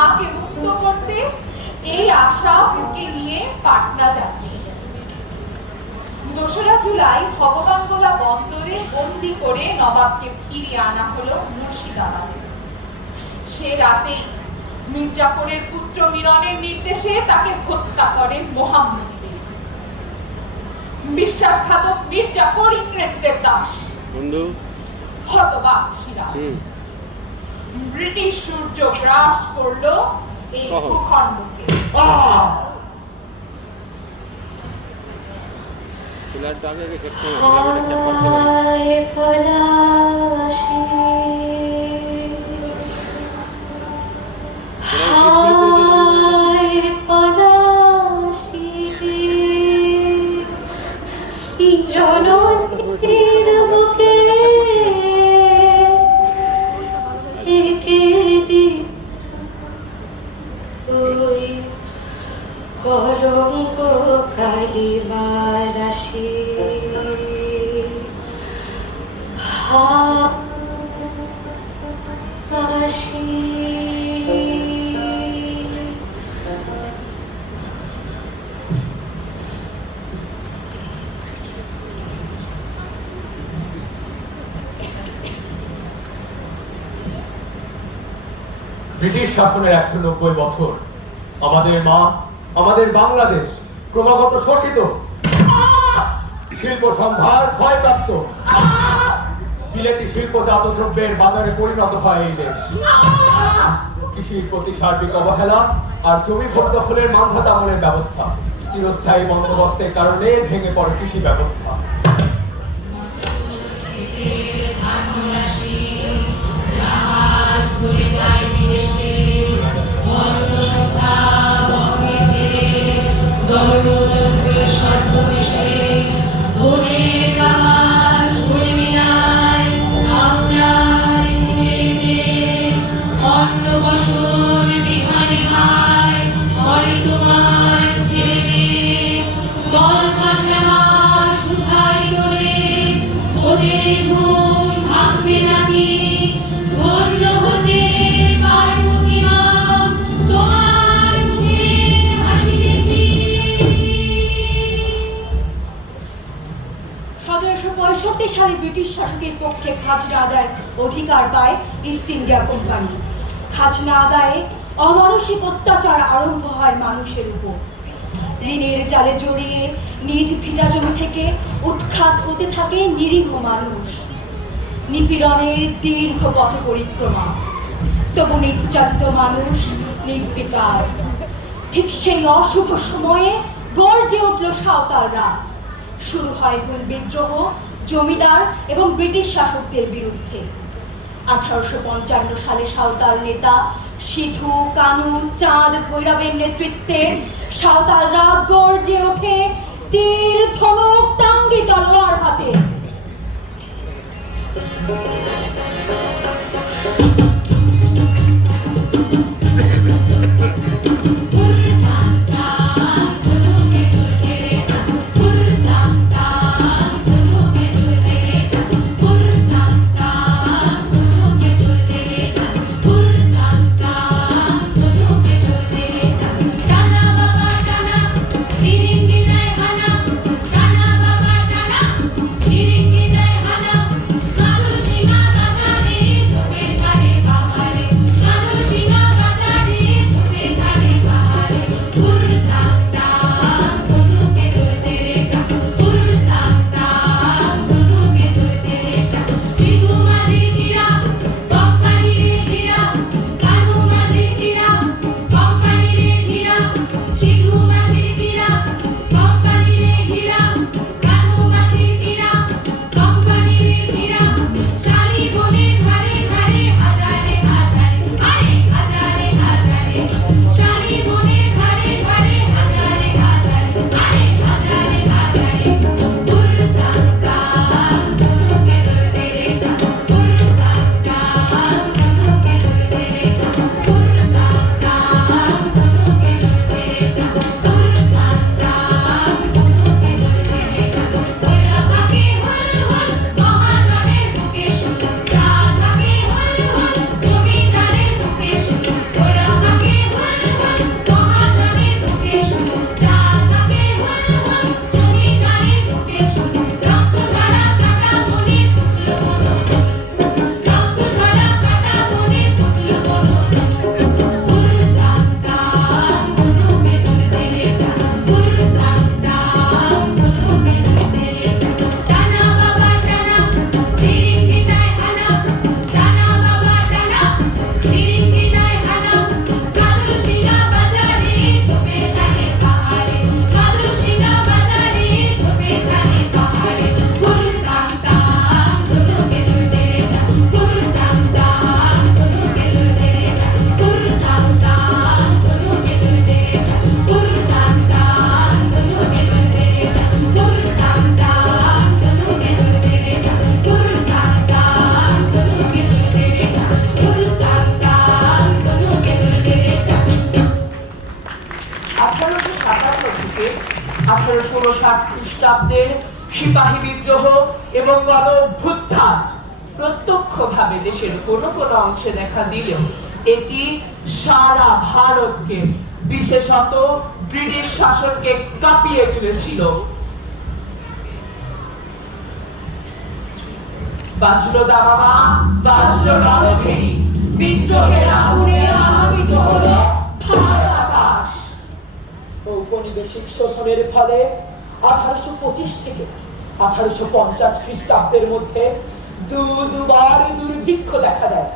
মাকে মুক্ত করতে এই আশা বুকে নিয়ে পাটনা যাচ্ছি। 2রা জুলাই ভগবানগোলা বন্দরে বন্দি করে নবাবকে ফিরিয়ে আনা হলো মুর্শিদাবাদে। সে রাতে মির্জাফরের পুত্র মিরনের নির্দেশে তাকে হত্যা করেন মোহাম্মদ। বিশ্বাসঘাতক মির্জাফর ইংরেজদের দাস। হতবাক সিরাজ। ব্রিটিশ সূর্য গ্রাস করলো এই ভূখণ্ডকে। জননীর বুকে একে দিন ওই করঙ্গ কালিমার আসে হাসি। ব্রিটিশ শাসনের 190 বছর আমাদের মা, আমাদের বাংলাদেশ ক্রমাগত শোষিত, শিল্প সম্ভার ক্ষয়প্রাপ্ত, বিলেতি শিল্পজাত দ্রব্যের বাজারে পরিণত হয় এই দেশ। কৃষির প্রতি সার্বিক অবহেলা আর জমি ভোট দখলের মানধাতামনের ব্যবস্থা, চিরস্থায়ী বন্দোবস্তের কারণে ভেঙে পড়ে কৃষি ব্যবস্থা। সালে ব্রিটিশ শাসকের পক্ষে খাজনা আদায়ের অধিকার পায় ইস্ট ইন্ডিয়া কোম্পানি। খাজনা আদায়ে অমানসিক অত্যাচার আরম্ভ হয় মানুষের উপর। ঋণের জালে জড়িয়ে নিজ ভিটা জমি থেকে উৎখাত হতে থাকে নিরীহ মানুষ। নিপীড়নের দীর্ঘ পথ পরিক্রমা, তবু নির্যাতিত মানুষ নির্বিকার। ঠিক সেই অশুভ সময়ে গর্জে উঠল সাঁওতালরা। শুরু হয় হুল বিদ্রোহ জমিদার এবং ব্রিটিশ শাসকদের বিরুদ্ধে। 1855 সালে সাঁওতাল নেতা সিধু, কানু, চাঁদ, ভৈরবের নেতৃত্বে সাঁওতালরা গর্জে ওঠে তীর, ধনুক, টাঙ্গি তলোয়ার হাতে। Did it get that? I know. 1859 খ্রিস্টাব্দের সিপাহী বিদ্রোহ এবং গণ অভ্যুত্থান প্রত্যক্ষভাবে দেশের কোনো কোনো অংশে দেখা দিলেও এটি সারা ভারতকে বিশেষত ব্রিটিশ শাসনকে কাঁপিয়ে তুলেছিল। বাজলো দাবামা, বাজলো রণভেরি, বিদ্রোহের আগুনে আলোকিত হলো ভারত আকাশ। ঔপনিবেশিক শোষণের ফলে 1825 থেকে 1850 খ্রিস্টাব্দের মধ্যে দুবার দুর্ভিক্ষ দেখা দেয়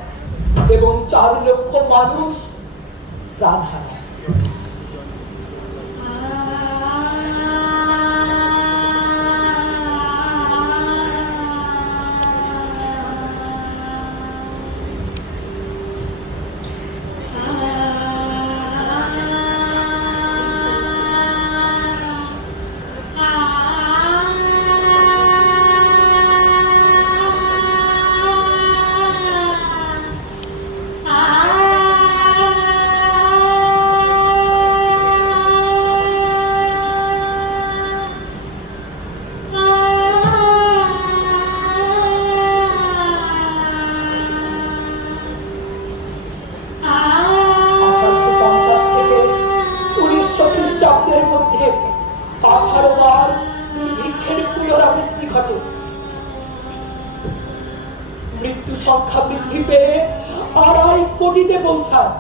এবং 4 লক্ষ মানুষ প্রাণ হারায়। মৃত্যু সংখ্যা বৃদ্ধি পেয়ে 2.5 কোটিতে পৌঁছায়।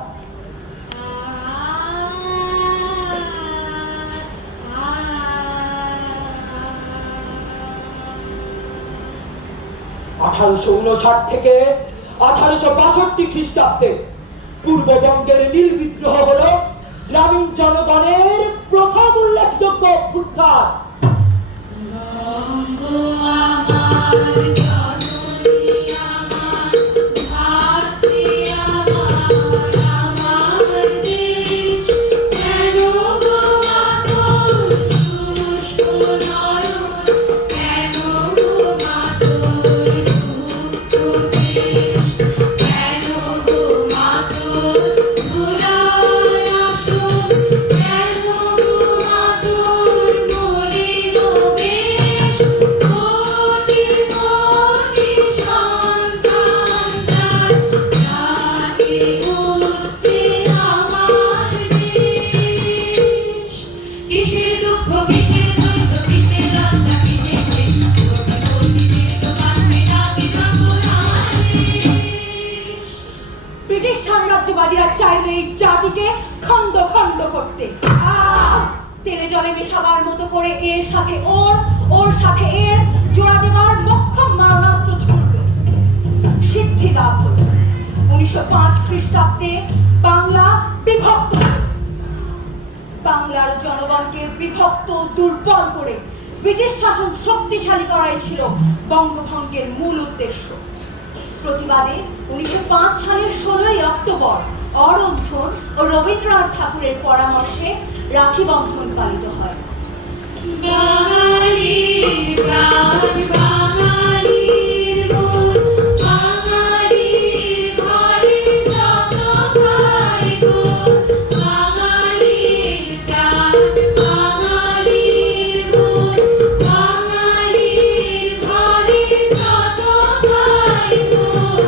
1859 থেকে 1862 খ্রিস্টাব্দে পূর্ববঙ্গের নীল বিদ্রোহ হলো গ্রামীণ জনগণের প্রথম উল্লেখযোগ্য অভ্যুত্থান। চাইলে এই জাতিকে খন্ড খন্ড করতে, তেলে জলে মেশাবার মতো করে এর সাথে ওর সাথে এর জোড়া দেবার মক্ষম মারণাস্ত্র ছুড়ল। সিদ্ধি লাভ হল। 1905 খ্রিস্টাব্দে বাংলা বিভক্ত। বাংলার জনগণকে বিভক্ত দুর্বল করে ব্রিটিশ শাসন শক্তিশালী করাই ছিল বঙ্গভঙ্গের মূল উদ্দেশ্য। প্রতিবাদে 1905 সালের 16ই অক্টোবর অরন্ধন ও রবীন্দ্রনাথ ঠাকুরের পরামর্শে রাখি বন্ধন পালিত হয়। বাঙালির প্রাণ, বাঙালির মন, বাঙালির ঘরে যত ভাই বোন, বাঙালির প্রাণ, বাঙালির মন, বাঙালির ঘরে যত ভাই বোন,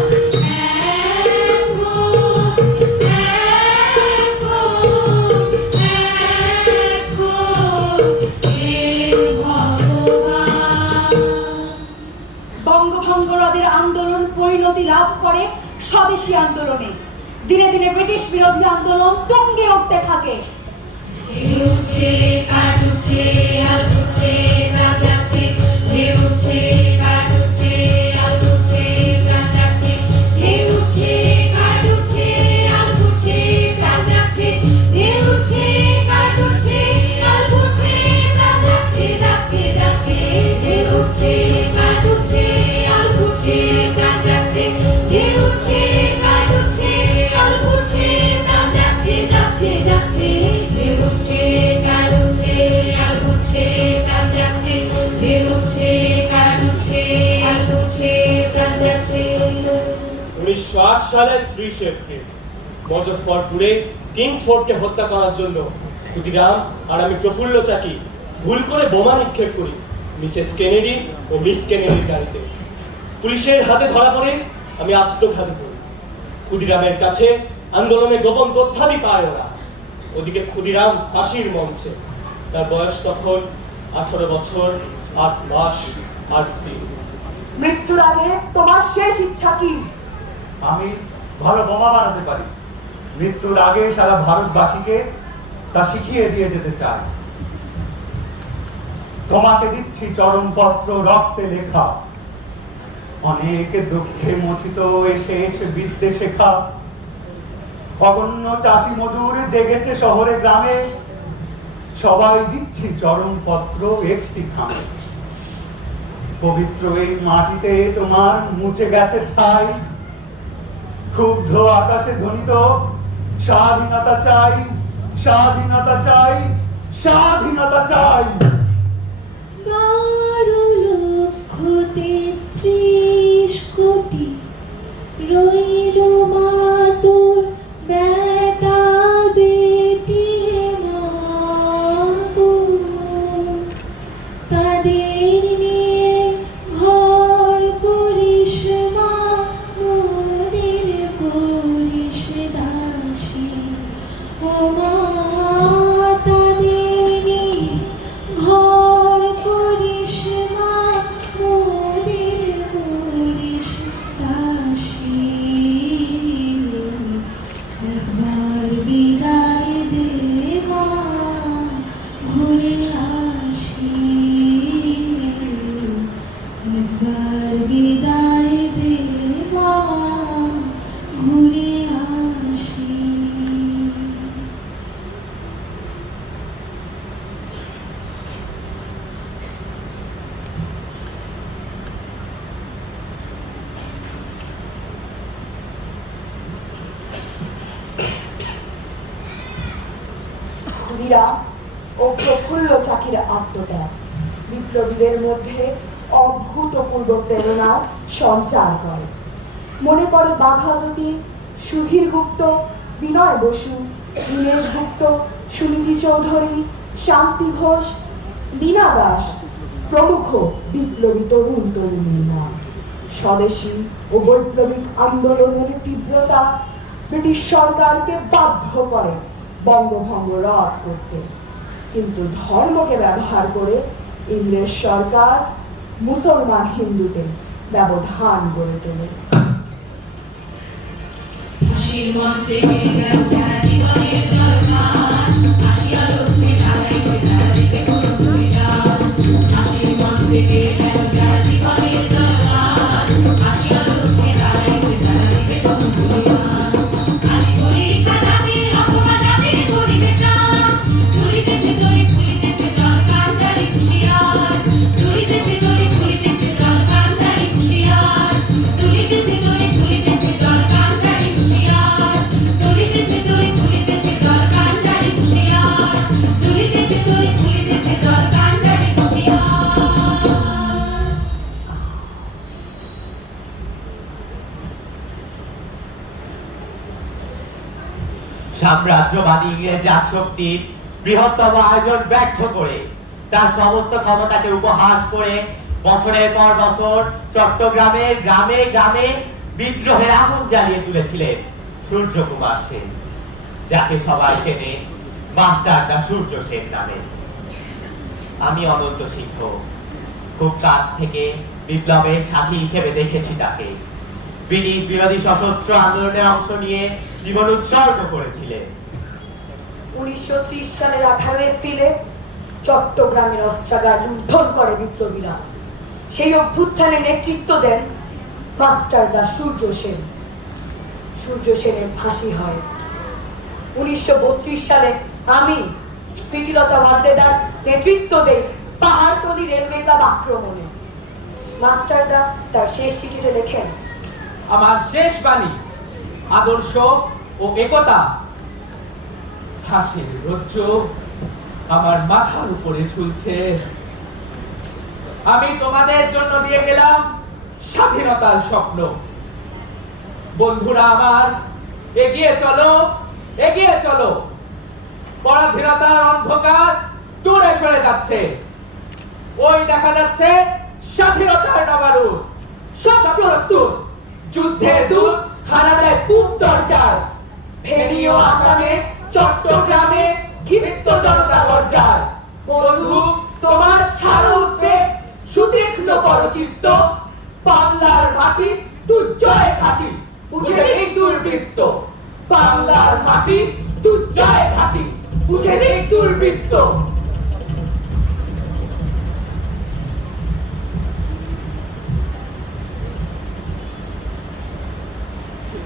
বঙ্গভঙ্গরদের আন্দোলন পরিণতি লাভ করে স্বদেশী আন্দোলনে। দিনে দিনে ব্রিটিশ বিরোধী আন্দোলন তুঙ্গে উঠতে থাকে। সালের 30 এপ্রিল মুজফ্ফরপুরে কিংস ফোর্টকে হত্যা করার জন্য ক্ষুদিরাম আর আমি প্রফুল্ল চাকি ভুল করে বোমা নিক্ষেপ করি মিসেস কেনেডি ও মিস কেনেডির গাড়িতে। পুলিশের হাতে ধরা পড়ে আমি আত্মঘাতী করি। ক্ষুদিরামের কাছে আন্দোলনে গোপন তথ্যাদি পায় ওরা। ওদিকে ক্ষুদিরাম ফাঁসির মঞ্চে। তার বয়স তখন 18 বছর 8 মাস 8 দিন। মৃত্যুর আগে তোমার শেষ ইচ্ছা কি? আমি ভালো বোমা বানাতে পারি। মৃত্যুর আগে সারা ভারতবাসীকে তা শিখিয়ে দিয়ে যেতে চাই। তোমাকে দিচ্ছি চরমপত্র রক্তে লেখা, অনেক দুঃখে মথিত এসে এসে বিদ্যে শেখা। অগণ্য চাষি মজুর জেগেছে শহরে গ্রামে, সবাই দিচ্ছি চরমপত্র একটি খামে। পবিত্র এই মাটিতে তোমার মুছে গেছে ঠাই, ক্ষুব্ধ আকাশে ধ্বনিত স্বাধীনতা চাই, স্বাধীনতা চাই, স্বাধীনতা চাই। 12,33,000,000,000 রইল মা তোর বেটা বেটি মাগো, তাদের নিয়ে ঘর করিস মা, মোদের করিস দাসী। ও মা, তাদের নিয়ে ঘর করিস মা, মোদের করিস দাসী। একবার বিদায় দে মা, ঘুরে আসি। একবার বিদায় দে মা, ঘুরে আসি। ক্ষুদিরাম ও প্রফুল্ল চাকির আত্মত্যাগ বিপ্লবীদের মধ্যে অভূতপূর্ব প্রেরণা সঞ্চার করে। মনে পড়ে বাঘাযতীন, সুধীর গুপ্ত, বিনয় বসু, দীনেশ গুপ্ত, সুনীতি চৌধুরী, শান্তি ঘোষ, বীণা দাস প্রমুখ বিপ্লবী তরুণ তরুণীর নাম। স্বদেশী ও বৈপ্লবিক আন্দোলনের তীব্রতা ব্রিটিশ সরকারকে বাধ্য করে বঙ্গভঙ্গ রদ করতে, কিন্তু ধর্মকে ব্যবহার করে ইংরেজ সরকার মুসলমান হিন্দুতে ব্যবধান গড়ে তোলে। ফাঁসির মঞ্চে গেয়ে গেল যারা জীবনের জলপান, আসিয়া লক্ষ্মী ঢালাইছে তারা দিকে কোনো ভূমিদান। ফাঁসির মঞ্চে গেয়ে গেল যারা জীবনের জলপান, আসিয়া লক্ষ্মী ঢালাইছে তারা দিকে কোনো ভূমিদান। আলি গরিখা জাতির রকমা জাতির গরিবে প্রাণ, চলিতেছে দড়ি ফুলিতেছে জল কান্ডারি হুঁশিয়ার। চলিতেছে দড়ি ফুলিতেছে জল কান্ডারি হুঁশিয়ার। তুলিতেছে দড়ি ফুলিতেছে জল কান্ডারি হুঁশিয়ার। তুলিতেছে দড়ি ফুলিতেছে জল কান্ডারি হুঁশিয়ার। তুলিতেছে দড়ি ফুলিতেছে জল কান্ডারি হুঁশিয়ার। সাম্রাজ্যবাদী ইংরেজ রাজশক্তির বৃহত্তম আয়োজন ব্যর্থ করে, তার সমস্ত ক্ষমতাকে উপহাস করে বছরের পর বছর চট্টগ্রামের গ্রামে গ্রামে বিদ্রোহের আগুন জ্বালিয়ে তুলেছিলেন সূর্যকুমার সেন, যাকে সবাই চেনে মাস্টারদা সূর্য সেন নামে। আমি অনন্ত সিংহ খুব কাছ থেকে বিপ্লবের সাথী হিসেবে দেখেছি তাকে। ব্রিটিশ বিরোধী সশস্ত্র আন্দোলনে অংশ নিয়ে জীবন উৎসর্গ করেছিলেন। 1930 সালের 18 এপ্রিলে চট্টগ্রামের অস্ত্রাগার লুণ্ঠন করে বিপ্লবীরা। সেই অভ্যুত্থানে নেতৃত্ব দেন মাস্টারদা সূর্য সেন। সূর্য সেনের ফাঁসি হয়। 1932 সালে আমি প্রীতিলতা ওয়াদ্দেদার নেতৃত্ব দেই পাহাড়তলি রেলওয়ে ক্লাব আক্রমণে। মাস্টারদা তার শেষ চিঠিতে লেখেন, আমার শেষ বাণী, আদর্শ ও একতা। ফাঁসির রজ্জু আমার মাথার উপরে ঝুলছে। আমি তোমাদের জন্য দিয়ে গেলাম স্বাধীনতার স্বপ্ন। বন্ধুরা আমার, এগিয়ে চলো, এগিয়ে চলো। পরাধীনতার অন্ধকার দূরে সরে যাচ্ছে, ওই দেখা যাচ্ছে স্বাধীনতার নবারুদ। সব প্রস্তুত, যুদ্ধের দূত হানা দেয় পূব দরজায়। ফেনী ও আসামে, চট্টগ্রামে ক্ষিপ্ত জনতা গর্জায়। বন্ধু তোমার ছাড় উদ্বেগ, সুতীক্ষ্ণ করো চিত্ত। বাংলার মাটি দুর্জয় ঘাটি, বুঝে নিক দুর্বৃত্ত। বাংলার মাটি দুর্জয় ঘাটি, বুঝে নিক দুর্বৃত্ত।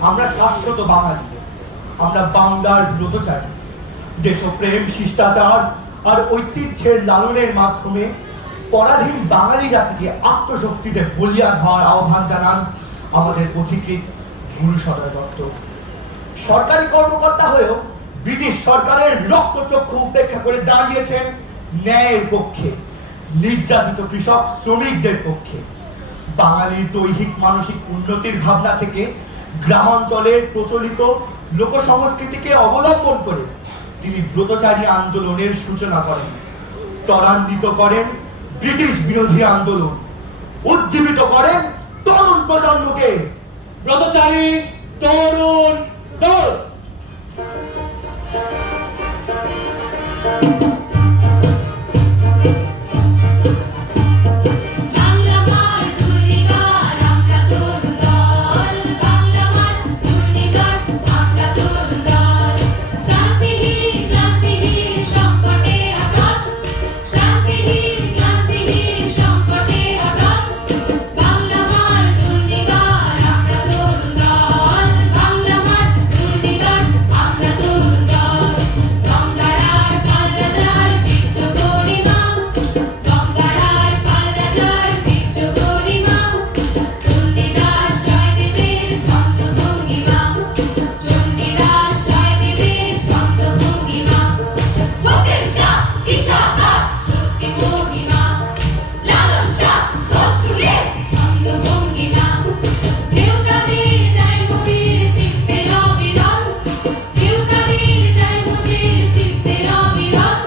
আমরা শাশ্বত বাঙালি, আমরা বাংলার ব্রতচারী। দেশপ্রেম, শিষ্টাচার আর ঐতিহ্যের লালনের মাধ্যমে পরাধীন বাঙালি জাতিকে আত্মশক্তিতে বলিয়ান হওয়ার আহ্বান জানান আমাদের পথিকৃৎ গুরু সদয় দত্ত। সরকারি কর্মকর্তা হয়েও ব্রিটিশ সরকারের রক্তচক্ষু উপেক্ষা করে দাঁড়িয়েছেন ন্যায়ের পক্ষে, নির্যাতিত কৃষক শ্রমিকদের পক্ষে। বাঙালির দৈহিক মানসিক উন্নতির ভাবনা থেকে গ্রামাঞ্চলের প্রচলিত লোক সংস্কৃতিকে অবলম্বন করে তিনি ব্রতচারী আন্দোলনের সূচনা করেন, ত্বরান্বিত করেন ব্রিটিশ বিরোধী আন্দোলন, উজ্জীবিত করেন তরুণ প্রজন্মকে। ব্রতচারী তরুণ দল। বাংলা মার দুর্নিবার আমরা তরুণ দল, বাংলা মার দুর্নিবার আমরা তরুণ দল। শ্রান্তিহীন ক্লান্তিহীন সংকটে অটল, শ্রান্তিহীন ক্লান্তিহীন সংকটে অটল। বাংলা মার দুর্নিবার আমরা তরুণ দল, বাংলা মার দুর্নিবার আমরা তরুণ দল। গঙ্গার আর পাল্লাচার বীর্য গরিমা, গঙ্গার আর পাল্লাচার বীর্য গরিমা। চণ্ডীদাস জয়দেবের ছন্দভঙ্গিমা, চণ্ডীদাস জয়দেবের ছন্দভঙ্গিমা। হোসেন শাহ ইশাহাত শক্তি মহিমা, লালন শাহ নজরুলের ছন্দভঙ্গিমা। দেউতাদের জয় মোদের চিত্তে অবিরল, দেউতাদের জয় মোদের চিত্তে অবিরল।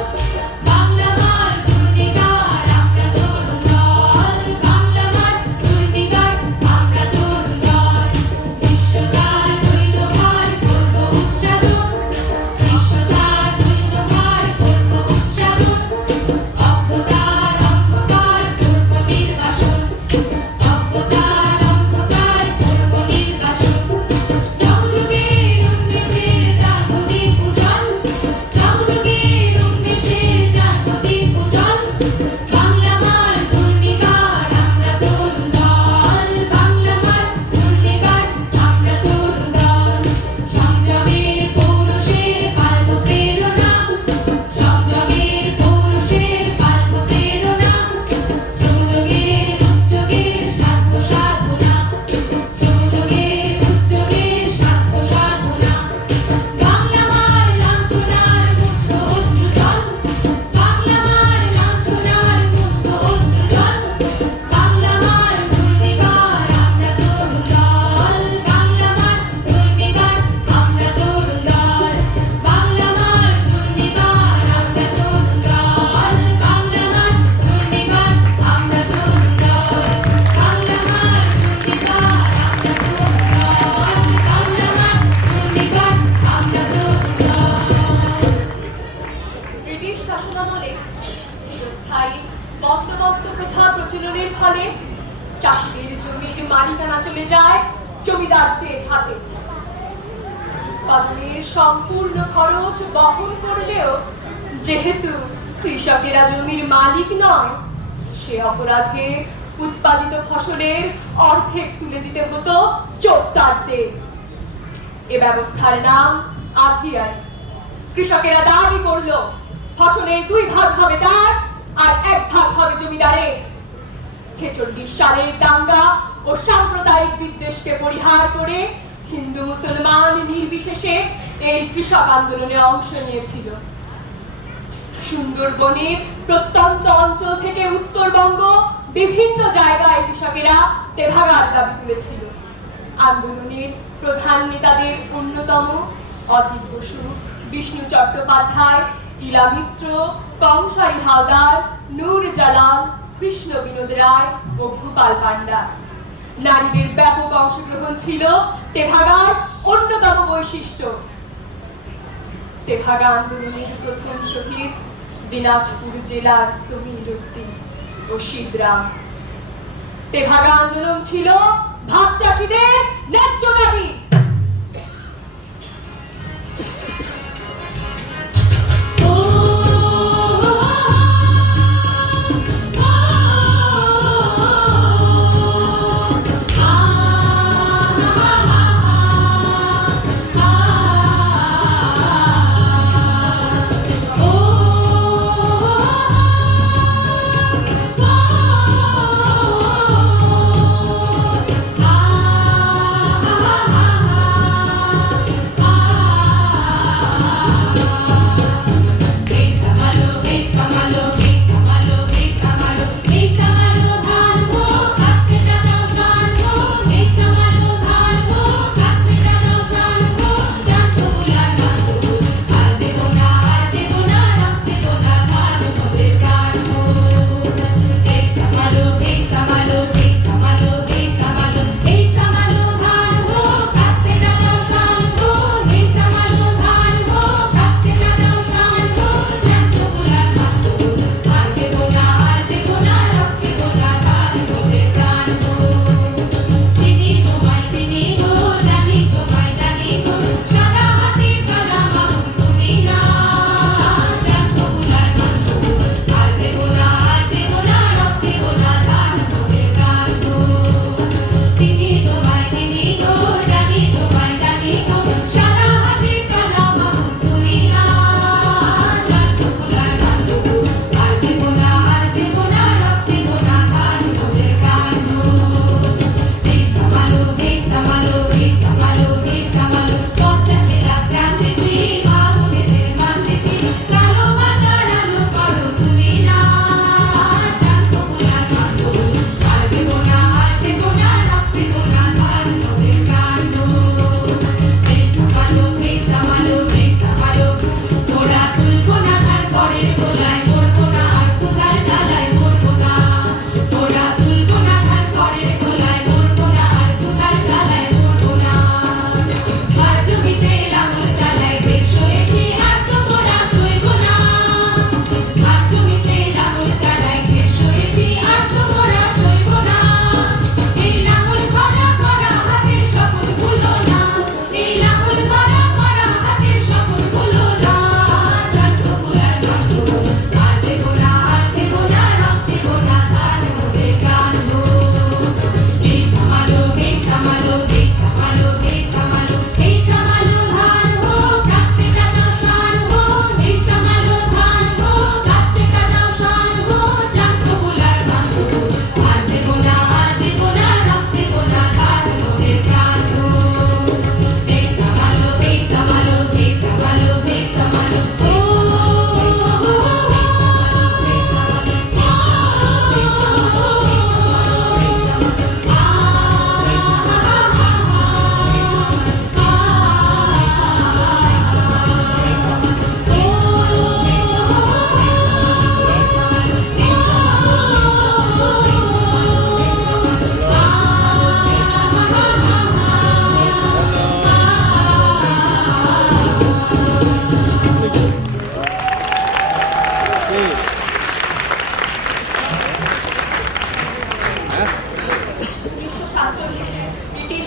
বাংলা মার দুর্নিবার আমরা তরুণ দল, বাংলা মার দুর্নিবার আমরা তরুণ দল। বিশ্বতার দৈন্যভার করব উৎসাদন, বিশ্বতার দৈন্যভার করব উৎসাদন। অজ্ঞতার অন্ধকার করব নির্বাসন, অজ্ঞতার অন্ধকার করব নির্বাসন। নবযুগের উন্মেষের জাগতিক উজ্জ্বল, নবযুগের উন্মেষের জাগতিক উজ্জ্বল। বাংলা মার দুর্নিবার আমরা তরুণ দল, বাংলা মার দুর্নিবার আমরা তরুণ দল। সংযমের পৌরুষের পাল্প প্রেরণা, সংযমের পৌরুষের পাল্প প্রেরণা। শ্রমযোগের উদ্যোগের সাধ্য সাধনা, শ্রমযোগের উদ্যোগের সাধ্য সাধনা। বাংলা মার লাঞ্ছনার মুঠো অশ্রুজল, বাংলা মার লাঞ্ছনার মুঠো অশ্রুজল। বাংলা মার দুর্নিবার আমরা তরুণ দল, বাংলা মার দুর্নিবার আমরা তরুণ দল। বাংলা মার দুর্নিবার আমরা তরুণ দল, বাংলা মার দুর্নিবার আমরা তরুণ দল। বাংলা মার দুর্নিবার আমরা তরুণ দল, বাংলা মার দুর্নিবার আমরা তরুণ দল। ব্রিটিশ শাসনামলে চিরস্থায়ী বন্দোবস্ত প্রথা প্রচলনের ফলে চাষিদের জমির মালিকানা চলে যায় জমিদারদের হাতে। উৎপাদনের সম্পূর্ণ খরচ বহন করলেও যেহেতু কৃষকেরা জমির মালিক নয়, সে অপরাধে উৎপাদিত ফসলের অর্ধেক তুলে দিতে হতো জোতদারদের। এ ব্যবস্থার নাম আধিয়ারি। কৃষকেরা দাবি করলো ফসলের 2 ভাগ হবে তার আর 1 ভাগ হবে জমিদারের। 46 সালের দাঙ্গা ও সাম্প্রদায়িক বিদ্বেষকে পরিহার করে হিন্দু মুসলমান নির্বিশেষে এই কৃষক আন্দোলনে অংশ নিয়েছিল। সুন্দরবনের প্রত্যন্ত অঞ্চল থেকে উত্তরবঙ্গ বিভিন্ন জায়গায় কৃষকেরা তেভাগার দাবি তুলেছিল। আন্দোলনের প্রধান নেতাদের অন্যতম অজিত বসু, বিষ্ণু চট্টোপাধ্যায় ইলা মিত্র, কংসারী হালদার, নূর জালাল, কৃষ্ণ বিনোদ রায় ও ভূপাল পান্ডা। নারীদের ব্যাপক অংশগ্রহণ ছিল তেভাগার অন্যতম বৈশিষ্ট্য। তেভাগা আন্দোলনের প্রথম শহীদ দিনাজপুর জেলার সমীর উদ্দিন ও শিবরাম। তেভাগা আন্দোলন ছিল ভাত চাষীদের ন্যায্য দাবি।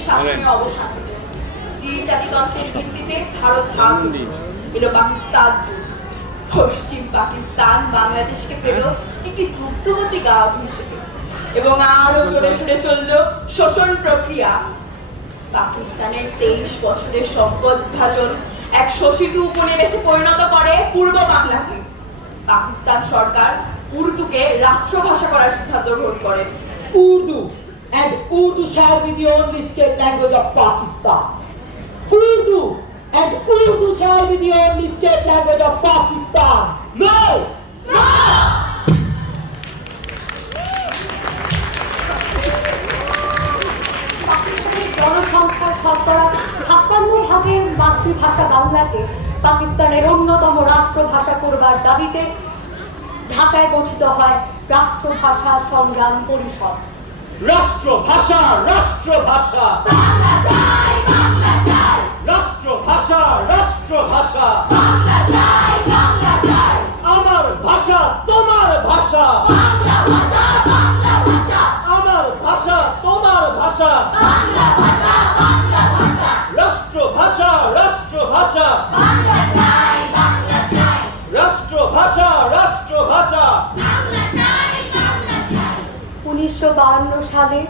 শাসনের অবসান হলো। দ্বিজাতিতন্ত্রের ভিত্তিতে ভারত ভাগ হলো। এলো পাকিস্তান যুগ। পশ্চিম পাকিস্তান বাংলাদেশকে পেল একটি দুগ্ধবতী গাঁও হিসেবে এবং আরো জোরে সোরে চলল শোষণ প্রক্রিয়া। পাকিস্তানের 23 বছরের সম্পদ ভাজন এক শোষিত উপনিবেশে পরিণত করে পূর্ব বাংলাকে। পাকিস্তান সরকার উর্দুকে রাষ্ট্রভাষা করার সিদ্ধান্ত গ্রহণ করে। Urdu and Urdu shall be the only state language of Pakistan. Urdu and Urdu shall be the only state language of Pakistan. No! No! জনসংখ্যার শতকরা 56% মাতৃভাষা বাংলাকে পাকিস্তানের অন্যতম রাষ্ট্রভাষা করবার দাবিতে ঢাকায় গঠিত হয় রাষ্ট্রভাষা সংগ্রাম পরিষদ। রাষ্ট্রভাষা, রাষ্ট্রভাষা, রাষ্ট্রভাষা, রাষ্ট্রভাষা, আমার ভাষা তোমার ভাষা, আমার ভাষা তোমার ভাষা, রাষ্ট্রভাষা, রাষ্ট্রভাষা, রাষ্ট্রভাষা, রাষ্ট্রভাষা। 1952 সালে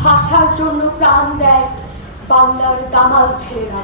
ভাষার জন্য প্রাণ দেয় বাংলার দামাল ছেলেরা।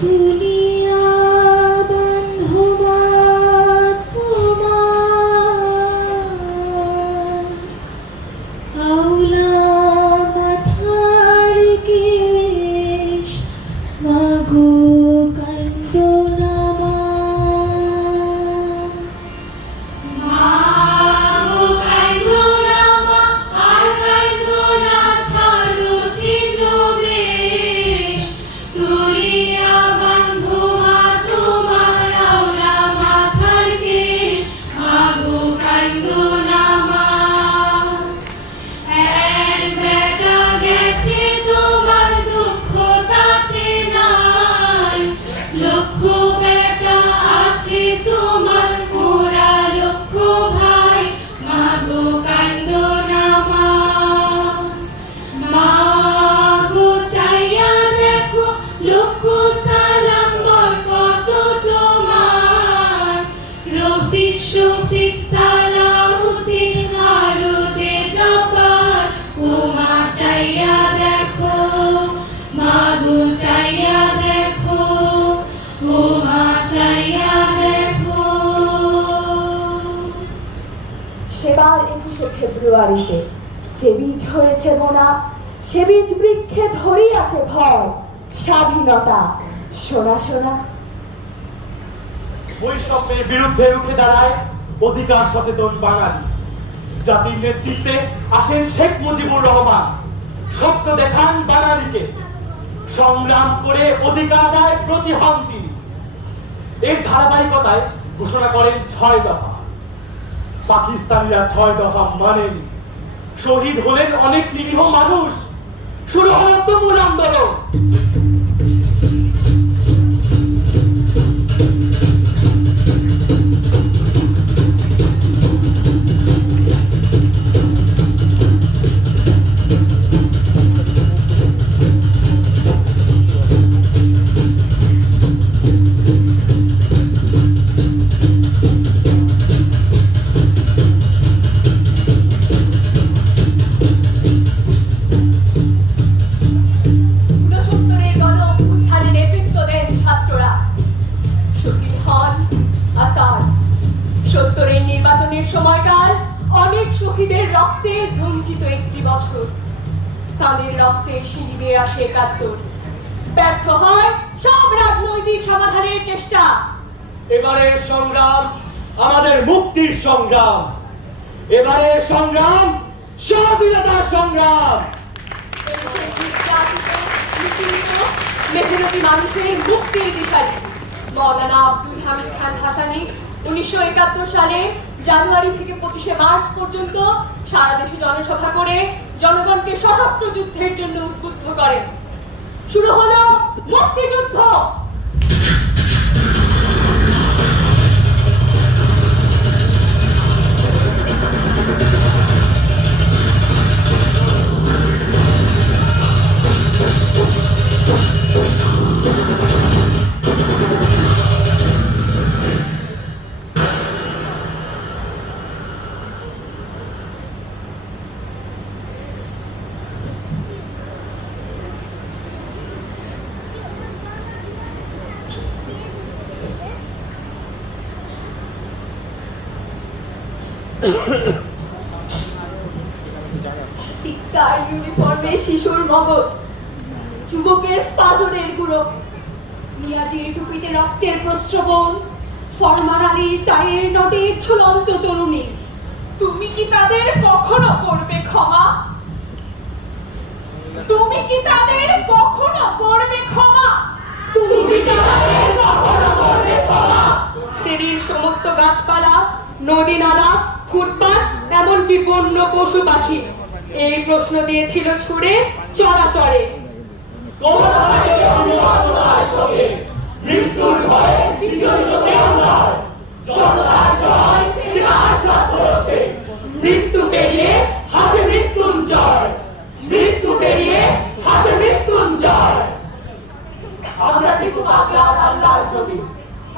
তুলিয়া বন্ধুমা তোমার আউলা মাথার কেশ মাগো কান্দো না মাগো কান্দো না আর কান্দো না ছাড়ো ছিন্ন বেশ তুলিয়া বন্ধুমা তোমার আউলা মাথার কেশ মাগো কান্দো না এর বেটা গেছে তোমার দুঃখ তাতে নাই লক্ষ বেটা আছে তোমার মোরা লক্ষ ভাই মাগো কান্দো না মাগো চাইয়া দেখো লক্ষ সালাম বরকত তোমার রফিক শফিক সালাউদ্দিন আরো যে জব্বার ও মা চাইয়া দেখো মাগো চাইয়া দেখো ও মা চাইয়া দেখো। সেবার 21শে ফেব্রুয়ারিতে যে বীজ হয়েছে মোনা সে বীজ বৃক্ষে ধরিয়াছে ভয় স্বাধীনতা সোনা সোনা। বৈষম্যের বিরুদ্ধে রুখে দাঁড়ায় অধিকার সচেতন বাঙালি। জাতির নেতৃত্বে আসেন শেখ মুজিবুর রহমান, স্বপ্ন দেখান বাঙালিকে, সংগ্রাম করে অধিকার আদায় প্রতি হন তিনি। এর ধারাবাহিকতায় ঘোষণা করেন 6 দফা। পাকিস্তানিরা 6 দফা মানেনি, শহীদ হলেন অনেক নিরীহ মানুষ, শুরু হল তুমুল আন্দোলন। সময়কাল অনেক শহীদের রক্তে রঞ্জিত একটি বছর। তাদের রক্তে সিঁড়ি বেয়ে আসে ৭১। ব্যর্থ হয় সব রাজনৈতিক সমাধানের চেষ্টা। এবারের সংগ্রাম আমাদের মুক্তির সংগ্রাম, এবারের সংগ্রাম স্বাধীনতার সংগ্রাম। মেহনতি মানুষের মুক্তির দিশারি মৌলানা আব্দুল হামিদ খান ভাসানী 1971 সালে জানুয়ারি থেকে 25শে মার্চ পর্যন্ত সারা দেশে জনসভা করে জনগণকে সশস্ত্র যুদ্ধের জন্য উদ্বুদ্ধ করেন। শুরু হলো মুক্তিযুদ্ধ। টিক্কার ইউনিফর্মে শিশুর মগজ, যুবকের পাজরের গুঁড়ো, নিয়াজির টুপিতে রক্তের প্রস্রবণ, ফরমান আলীর টাইয়ের নটে ঝুলন্ত তরুণী। তুমি কি তাদের কখনো করবে ক্ষমা? তুমি কি তাদের কখনো করবে ক্ষমা? তুমি কি তাদের কখনো করবে ক্ষমা? সেদিন সমস্ত গাছপালা, নদী নালা, ফুটপাত, এমনকি বন্য পশু পাখি এই প্রশ্ন দিয়েছিল ছুড়ে চরাচরে। মৃত্যুর ভয়ে বিচলিত কেউ নয়, জনতার জয় সীমার সাথে। মৃত্যু পেরিয়ে হাসে মৃত্যুঞ্জয়, মৃত্যু পেরিয়ে হাসে মৃত্যুঞ্জয়। আমরা কিন্তু পাগলার আল্লাহর ছবি,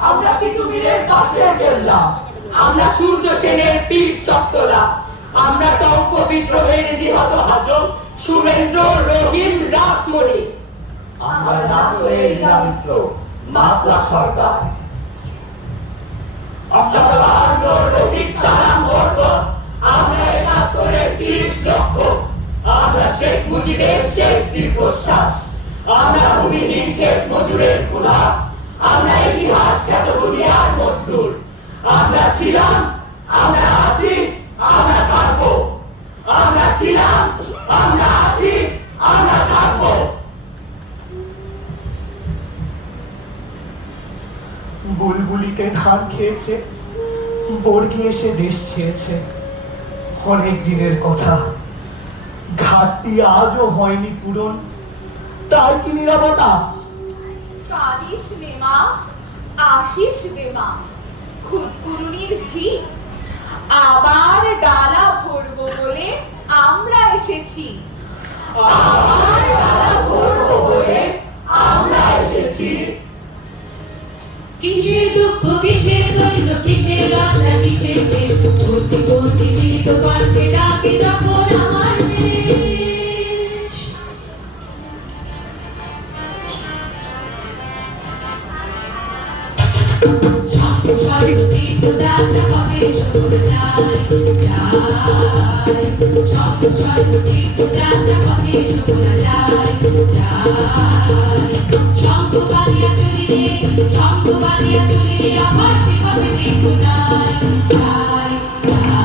আমরা কিন্তু বীরের পাশে গেল্লা, আমরা সূর্য সেনের পীর চট্টলা, আমরা টঙ্ক বিদ্রোহের নিহত হাজব সুরেন্দ্র রহিম রাসমণি। আমরা নাচয়ের মিত্র মাতলা সরকার, আমরা বাংল রফিক সালাম বর্গ, আমরা ৭১-এর ৩০ লক্ষ, আমরা শেখ মুজিবের শেষ দীর্ঘশ্বাস, আমরা ভূমিহীন ক্ষেত মজুরের ক্ষুধা, আমরা ইতিহাস খ্যাত দুনিয়ার মজদুর। আমরা ছিলাম, আমরা আছি, আমরা থাকবো। আমরা ছিলাম, আমরা আছি, আমরা থাকবো। বুলবুলিতে ধান খেয়েছে, বর্গি এসে দেশ ছেয়েছে। অনেক দিনের কথা, ঘাটতি আজও হয়নি পূরণ, তার কি নীরবতা? কাঁদিস নে মা, আসিস দে মা, খুদকুরুনির ঝি, আবার ডালা ভরবো বলে আমরা এসেছি। আবার ডালা ভরবো বলে আমরা এসেছি। কিসের দুঃখ কিসের দৈন্য কিসের লজ্জা কিসের দেশ, কোটি কোটি মিলিত কণ্ঠে ডাকে যখন আমার দেশ। স্বপ্ন স্বর্ণ তীর্থ যাত্রা পথে সফল যায় যায়, স্বপ্ন স্বর্ণ তীর্থ যাত্রা পথে সফল যায় যায়। শঙ্খ বাঁধিয়া চলিলে, শঙ্খ বাঁধিয়া চলিলে আমার সে পথে মৃত্যু নাই নাই নাই।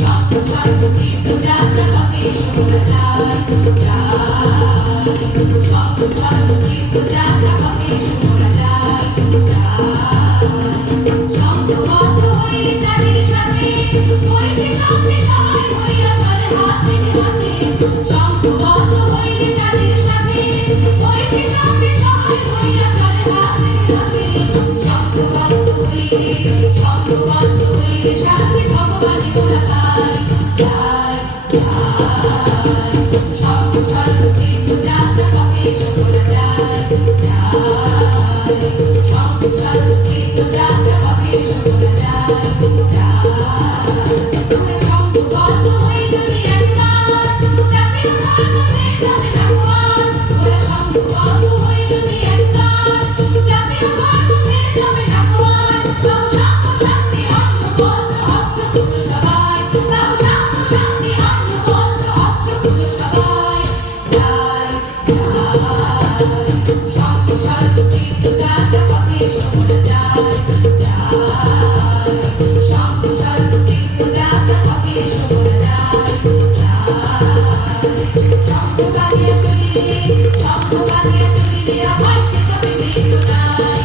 স্বপ্ন স্বর্ণ তীর্থ যাত্রা পথে সফল যায় যায়, স্বপ্ন স্বর্ণ তীর্থ যাত্রা পথে সফল যায় যায়। সংঘবদ্ধ হইলে তাদের সাথে ওই সে সঙ্গে সবাই হইয়া চলে হাতে হাতে। সংঘবদ্ধ হইলে তাদের সাথে ওই সে সঙ্গে সবাই হইয়া চলে হাতে হাতে। সংঘবদ্ধ হইলে সাথে ভগবানে মোরা পাই যায় যায়। স্বর্ণ স্বর্ণ তীর্থ যাত্রা পথে সফল যায় যায়, স্বর্ণ স্বর্ণ তীর্থ যাত্রা পথে সফল যায় যায়। সংঘবদ্ধ হই যদি একবার জাতীয় ধর্ম ভেদাভেদ ডাকবার, ওরা সংঘবদ্ধ হই যদি একবার জাতীয় ধর্ম ভেদাভেদ ডাকবার। তবু সাম্য শান্তি অন্ন বস্ত্র অস্ত্র পুরো সবাই, তবু সাম্য শান্তি অন্ন বস্ত্র অস্ত্র পুরো সবাই যায় যায়। স্বর্ণ স্বর্ণ তীর্থ যাত্রা পথে সফল যায় যায়, স্বর্ণ স্বর্ণ তীর্থ যাত্রা পথে সফল যায় যায়। শঙ্খ বাঁধিয়া চলিলে, শঙ্খ বাঁধিয়া চলিলে আমার সে পথে মৃত্যু নাই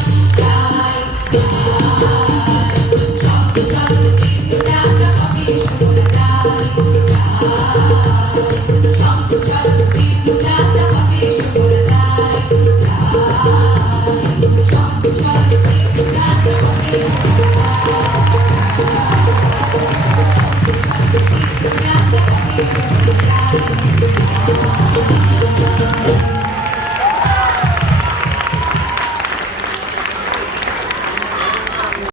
Thank you.